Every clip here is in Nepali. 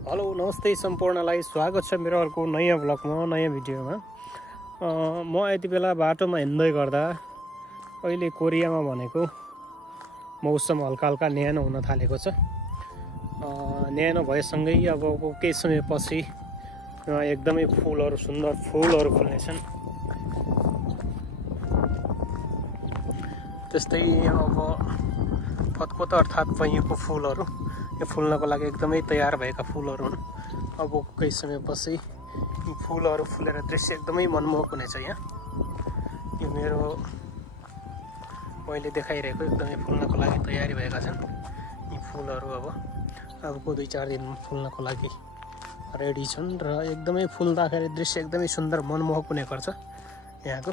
हेलो नमस्ते सम्पूर्णलाई स्वागत छ मेरो अर्को नयाँ ब्लगमा नयाँ भिडियोमा। म यति बेला बाटोमा हिँड्दै गर्दा अहिले कोरियामा भनेको मौसम हल्का हल्का न्यानो हुन थालेको छ। न्यानो भएसँगै अब केही समयपछि एकदमै फुलहरू सुन्दर फुलहरू फुल्नेछन्। त्यस्तै अब फतफत अर्थात् पैँको फुलहरू यो फुल्नको लागि एकदमै तयार भएका फुलहरू हुन्। अब केही समयपछि यी फुलहरू फुलेर दृश्य एकदमै मनमोहक हुनेछ। यहाँ यो मेरो मैले देखाइरहेको एकदमै फुल्नको लागि तयारी भएका छन् यी फुलहरू। अबको 2-4 दिन फुल्नको लागि रेडी छन् र एकदमै फुल्दाखेरि दृश्य एकदमै सुन्दर मनमोहक हुने गर्छ यहाँको।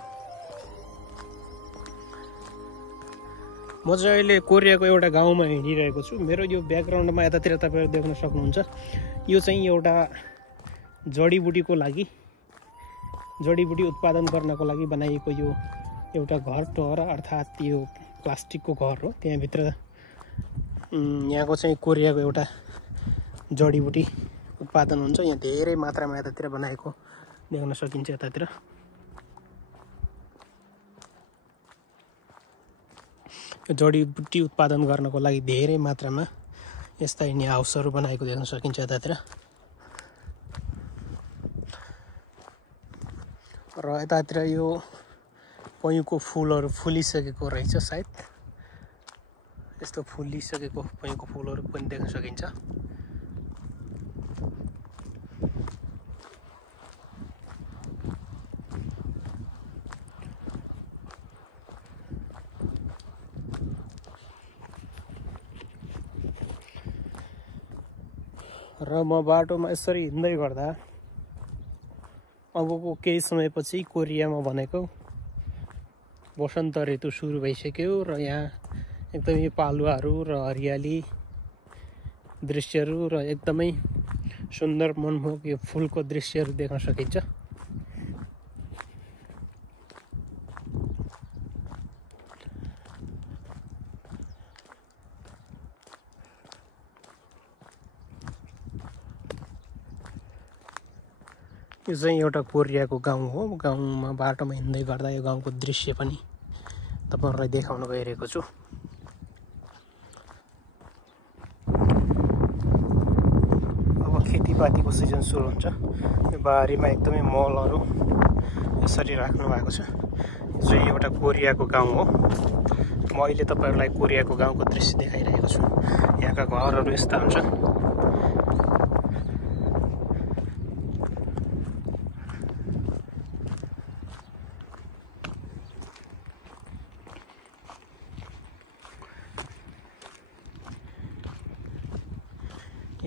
म चाहिँ अहिले कोरियाको एउटा गाउँमा हिँडिरहेको छु। मेरो यो ब्याकग्राउन्डमा यतातिर तपाईहरु देख्न सक्नुहुन्छ। यो चाहिँ एउटा जडीबुटीको लागि जडीबुटी उत्पादन गर्नको लागि बनाइएको यो एउटा घर टहर अर्थात् यो प्लास्टिकको घर हो। त्यहाँ भित्र यहाँको चाहिँ कोरियाको एउटा जडीबुटी उत्पादन हुन्छ। यहाँ धेरै मात्रामा यतातिर बनाएको देख्न सकिन्छ। यतातिर जडीबुटी उत्पादन गर्नको लागि धेरै मात्रामा यस्ता यिनी हाउसहरू बनाएको देख्न सकिन्छ यतातिर। र यतातिर यो पैँको फुलहरू फुलिसकेको रहेछ सायद। यस्तो फुलिसकेको पैँको फुलहरू पनि देख्न सकिन्छ। र म बाटोमा यसरी हिँड्दै गर्दा अबको केही समयपछि कोरियामा भनेको वसन्त ऋतु सुरु भइसक्यो र यहाँ एकदमै पालुवाहरू र हरियाली दृश्यहरू र एकदमै सुन्दर मनमोहक यो फुलको दृश्यहरू देख्न सकिन्छ। यो चाहिँ एउटा कोरियाको गाउँ हो। गाउँमा बाटोमा हिँड्दै गर्दा यो गाउँको दृश्य पनि तपाईहरुलाई देखाउन गइरहेको छु। अब खेतीपातीको सिजन सुरु हुन्छ। यो बारीमा एकदमै मलहरू यसरी राख्नु भएको छ। यो चाहिँ एउटा कोरियाको गाउँ हो। म अहिले तपाईहरुलाई कोरियाको गाउँको दृश्य देखाइरहेको छु। यहाँका घरहरू यस्ता हुन्छन्।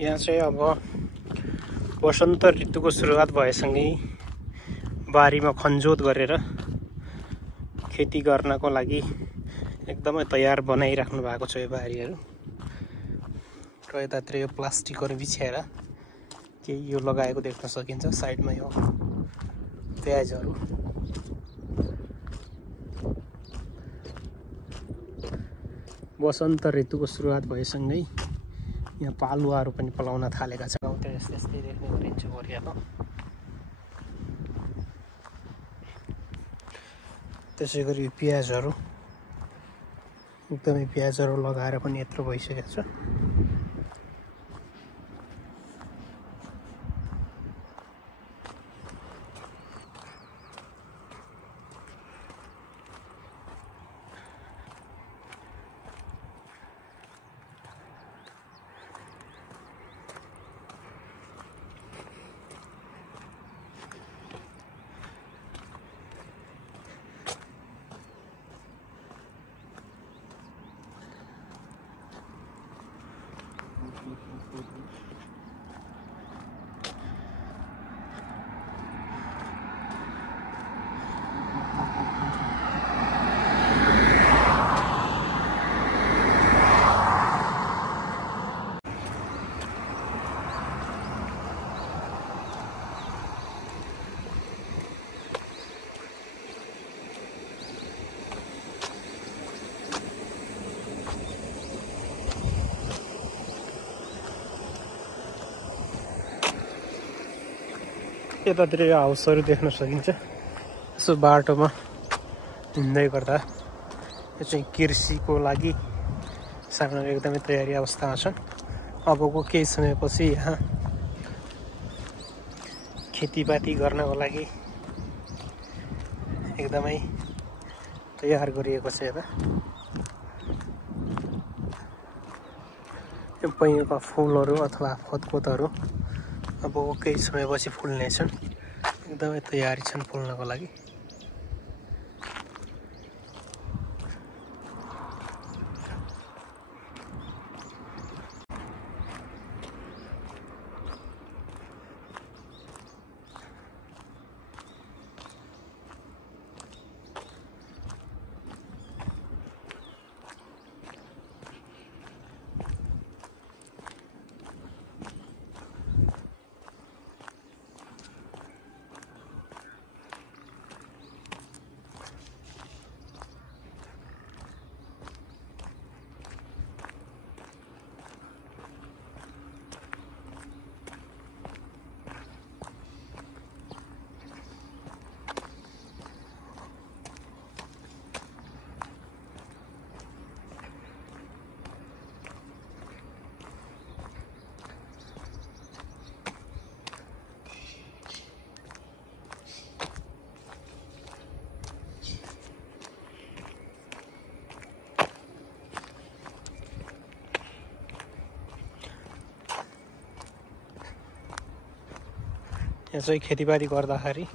यहाँ चाहिँ अब वसन्त ऋतुको सुरुवात भएसँगै बारीमा खनजोत गरेर खेती गर्नको लागि एकदमै तयार बनाइराख्नु भएको छ यो बारीहरू। र यतातिर यो प्लास्टिकहरू बिछ्याएर केही यो लगाएको देख्न सकिन्छ। साइडमा यो प्याजहरू वसन्त ऋतुको सुरुवात भएसँगै यहाँ पालुवाहरू पनि पलाउन थालेका छन्। गाउँतिर यस्तै देख्ने गरिन्छ कोरियामा। त्यसै गरी प्याजहरू एकदमै प्याजहरू लगाएर पनि यत्रो भइसकेको छ। यतातिर यो हाउसहरू देख्न सकिन्छ। यसो बाटोमा हिँड्दै गर्दा यो चाहिँ कृषिको लागि सामानहरू एकदमै तयारी अवस्थामा छन्। अबको केही समयपछि यहाँ खेतीपाती गर्नको लागि एकदमै तयार गरिएको छ। यता यो पैँका फुलहरू अथवा फतफतहरू अब केही समयपछि फुल्नेछन्। एकदमै तयारी छन् फुल्नको लागि। यहाँ चाहिँ खेतीपाती गर्दाखेरि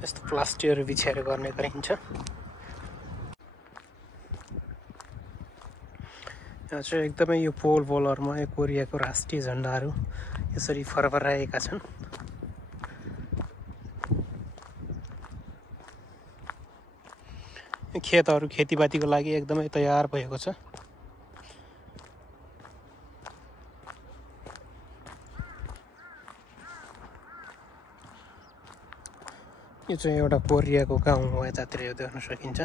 यस्तो प्लास्टिकहरू बिछाएर गर्ने गरिन्छ। यहाँ चाहिँ एकदमै यो पोलहरूमा यो कोरियाको राष्ट्रिय झन्डाहरू यसरी फरफराएका छन्। यो खेतहरू खेतीपातीको लागि एकदमै तयार भएको छ। यो चाहिँ एउटा कोरियाको गाउँ हो। यतातिर यो देख्न सकिन्छ।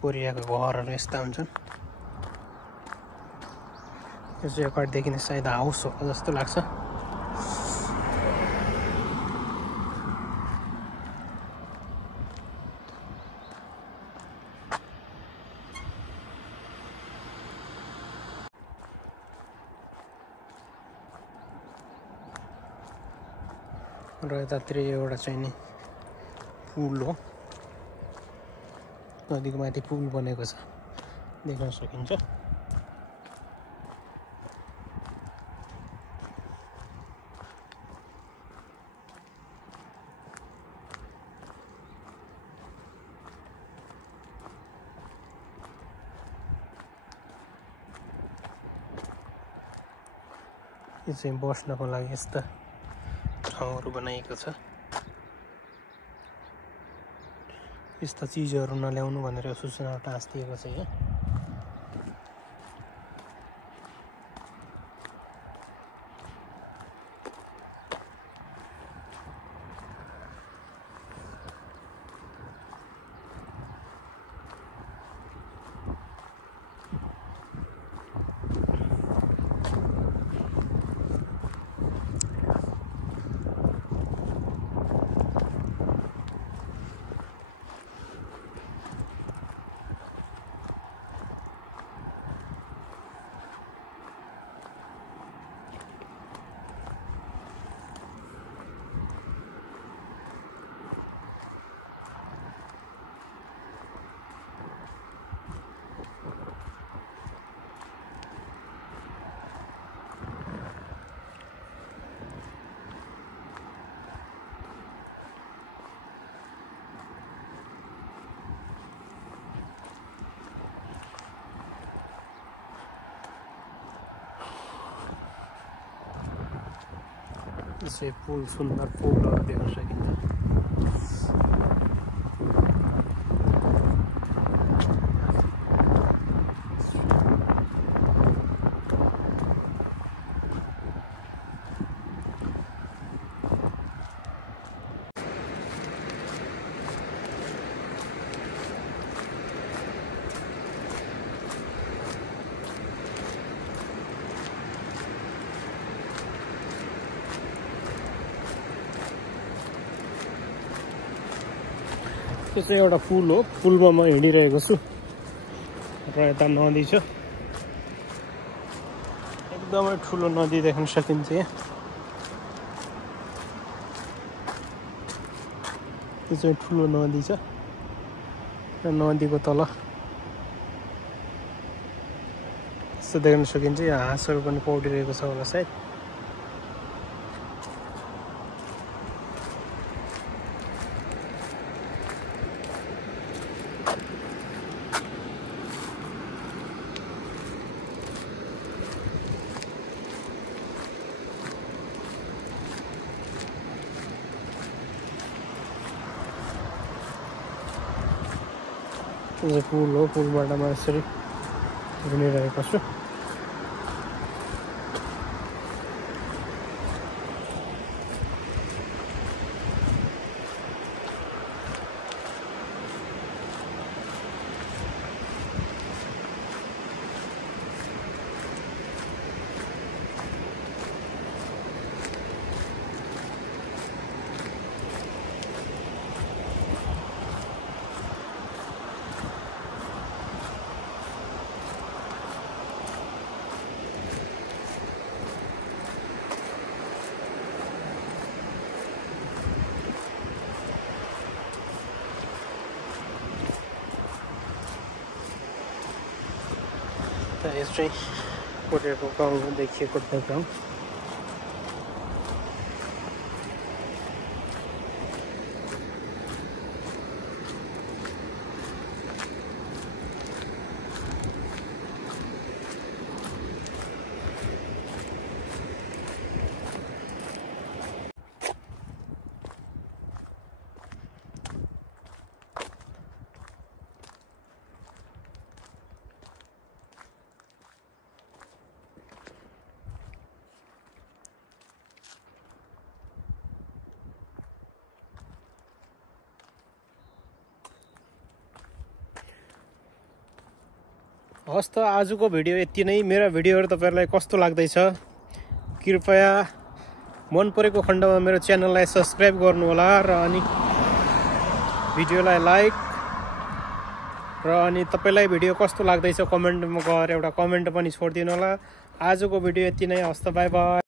कोरियाको घरहरू यस्ता हुन्छन्। यो चाहिँ अगाडिदेखि नै सायद हाउस हो जस्तो लाग्छ। र यतातिर एउटा चाहिँ नि पुल हो। नदीको माथि पुल बनेको छ देख्न सकिन्छ। यो चाहिँ बस्नको लागि यस्ता ठाउँहरू बनाइएको छ। यस्ता चिजहरू नल्याउनु भनेर सूचना टाँसिएको छ यहाँ। यसै पुल सुन्दर पुलहरू देख्न सकिन्छ। यो चाहिँ एउटा पुल हो, पुलमा म हिँडिरहेको छु र यता नदी छ, एकदमै ठुलो नदी देख्न सकिन्छ यहाँ। यो चाहिँ ठुलो नदी छ र नदीको तल यस्तो देख्न सकिन्छ, यहाँ हाँसहरू पनि पौडिरहेको छ होला सायद। यो चाहिँ पुल हो, पुलबाट म यसरी हिँडिरहेको छु। यो चाहिँ कोरेको गाउँ देखिएको ब्याकग्राउन्ड। हस् त आजको भिडियो यति नै। मेरो भिडियोहरू तपाईहरुलाई कस्तो लाग्दैछ कृपया मन परेको खण्डमा मेरो च्यानललाई सब्स्क्राइब गर्नु होला र अनि भिडियोलाई लाइक र अनि तपाईलाई भिडियो कस्तो लाग्दैछ कमेन्टमा गएर एउटा कमेन्ट पनि छोडिदिनु होला। आजको भिडियो यति नै। हस् त बाइ बाइ।